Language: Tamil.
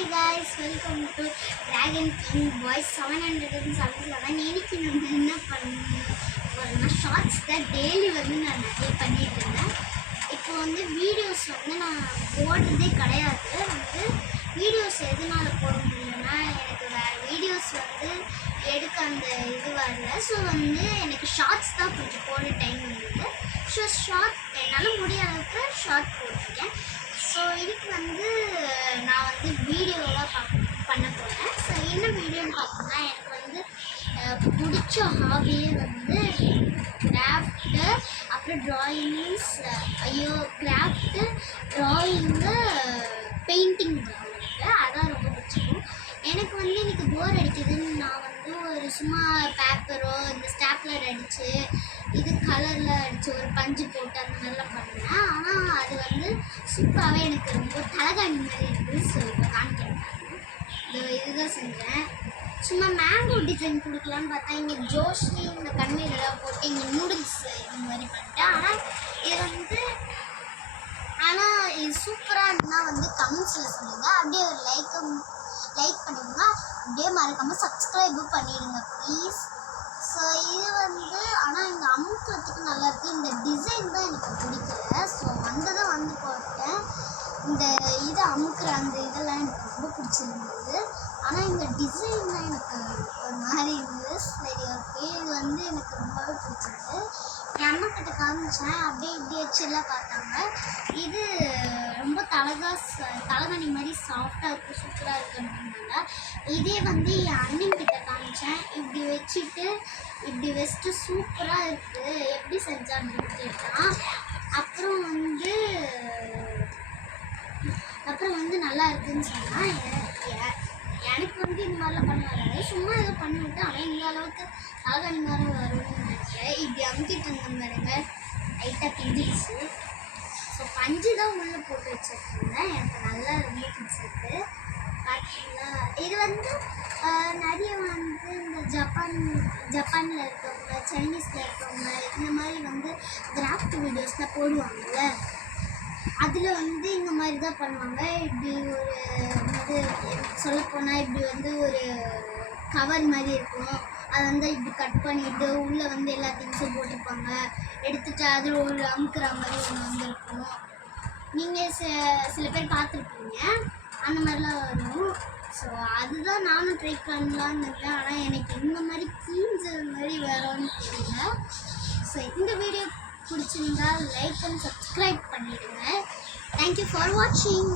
Hi guys, welcome to Dragon King Boys 777. இன்னைக்கு நம்ம என்ன பண்ணோம்னா ஷார்ட்ஸ் தான் டெய்லி நான் நிறைய பண்ணிட்டு இருந்தேன். இப்போ வீடியோஸ் நான் போடுறதே கிடையாது. வீடியோஸ் எதனால போட முடியலன்னா எனக்கு வேறு வீடியோஸ் எடுக்க அந்த இது வரல. ஸோ எனக்கு ஷார்ட்ஸ் தான் கொஞ்சம் போட டைம் இருந்தது. ஸோ ஷார்ட் என்னால் முடிய அளவுக்கு ஷார்ட் போட்டிருக்கேன். ஸோ இதுக்கு நான் வீடியோலாம் பண்ண போகிறேன். ஸோ என்ன வீடியோன்னு பார்த்தோம்னா எனக்கு பிடிச்ச ஹாபியே கிராஃப்ட்டு, அப்புறம் ட்ராயிங்ஸ், கிராஃப்ட்டு, ட்ராயிங்கு, பெயிண்டிங் அதான் ரொம்ப பிடிச்சிக்கும். எனக்கு எனக்கு போர் அடிக்குதுன்னு நான் ஒரு சும்மா பேப்பரோ இந்த ஸ்டாப்லர் அடித்து இது கலரில் அடித்து ஒரு பஞ்சு போட்டு அந்த மாதிரிலாம் பண்ணுவேன். ஆனால் அது சூப்பராகவே எனக்கு ரொம்ப தலகாணி மாதிரி இருக்குது. ஸோ இப்போ காமிக்கிறேன். இதுதான் செஞ்சேன். சும்மா மேங்கோ டிசைன் கொடுக்கலான்னு பார்த்தா இங்கே ஜோஷ்னி இந்த கண்ணீரெல்லாம் போட்டு இங்கே நூடுல்ஸ் இது மாதிரி பண்ணிட்டேன். ஆனால் இது இது சூப்பராக இருந்தால் கமெண்ட்ஸில் சொல்லுங்கள். அப்படியே ஒரு லைக் பண்ணிடுங்க. அப்படியே மறக்காமல் சப்ஸ்கிரைபும் பண்ணிடுங்க ப்ளீஸ். ஸோ இது ஆனால் இங்கே அமுக்கிறதுக்கு நல்லாயிருக்கு. இந்த டிசைன் தான் எனக்கு பிடிக்கல. ஸோ போட்டேன். இந்த இதை அமுக்கிற அந்த இதெல்லாம் எனக்கு ரொம்ப பிடிச்சிருந்தது. ஆனால் இந்த டிசைன் தான் எனக்கு ஒரு மாதிரி இருந்தது. சரி ஓகே, இது எனக்கு ரொம்பவே பிடிச்சிருக்கு. என் அம்மாக்கிட்ட காமிச்சேன். அப்படியே இப்படி வச்சுலாம் பார்த்தாங்க. இது ரொம்ப தலகாணி மாதிரி சாஃப்டாக இருக்குது, சூப்பராக இருக்குன்னாங்க. இதே என் அண்ணன்கிட்ட காமிச்சேன். இப்படி வச்சுட்டு இப்படி வச்சுட்டு சூப்பராக இருக்குது, எப்படி செஞ்சா அப்படின்னு கேட்டான். அப்புறம் நல்லா இருக்குதுன்னு சொன்னால் எனக்கு இந்த மாதிரிலாம் பண்ண வராது. சும்மா ஏதோ பண்ணிவிட்டேன். ஆனால் இந்த அளவுக்கு தலகாணி மாதிரி வரும்னு நினைக்கிறேன். இப்படி அமுக்கிட்டு இருந்த மாதிரிங்க லைட்டாக பிஞ்சிடுச்சு. ஸோ பஞ்சு தான் உள்ளே போட்டு வச்சுருக்கேன். எனக்கு நல்லா ரொம்ப பிடிச்சிருக்கு. பார்த்தீங்களா, இது நிறைய இந்த ஜப்பானில் இருக்கவங்க, சைனீஸில் இருக்கவங்க இந்த மாதிரி கிராஃப்ட் வீடியோஸ்லாம் போடுவாங்கள்ல, அதில் இந்த மாதிரி தான் பண்ணுவாங்க. இப்படி ஒரு சொல்லப்போனால் இப்படி ஒரு கவர் மாதிரி இருக்கும். அதை இப்படி கட் பண்ணிவிட்டு உள்ளே எல்லா திங்ஸும் போட்டிருப்பாங்க. எடுத்துகிட்டு அதில் ஒரு அமுக்கிற மாதிரி ஒன்று இருக்கும். நீங்கள் சில பேர் பார்த்துருப்பீங்க, அந்த மாதிரிலாம் வரும். ஸோ அதுதான் நானும் ட்ரை பண்ணலான்னு இருக்கேன். ஆனால் எனக்கு இந்த மாதிரி கீஞ்சல் மாதிரி வரும்னு தெரியல. ஸோ இந்த வீடியோ பிடிச்சிருந்தா லைக் அண்ட் சப்ஸ்கிரைப் பண்ணிவிடுங்க. தேங்க்யூ ஃபார் வாட்சிங்.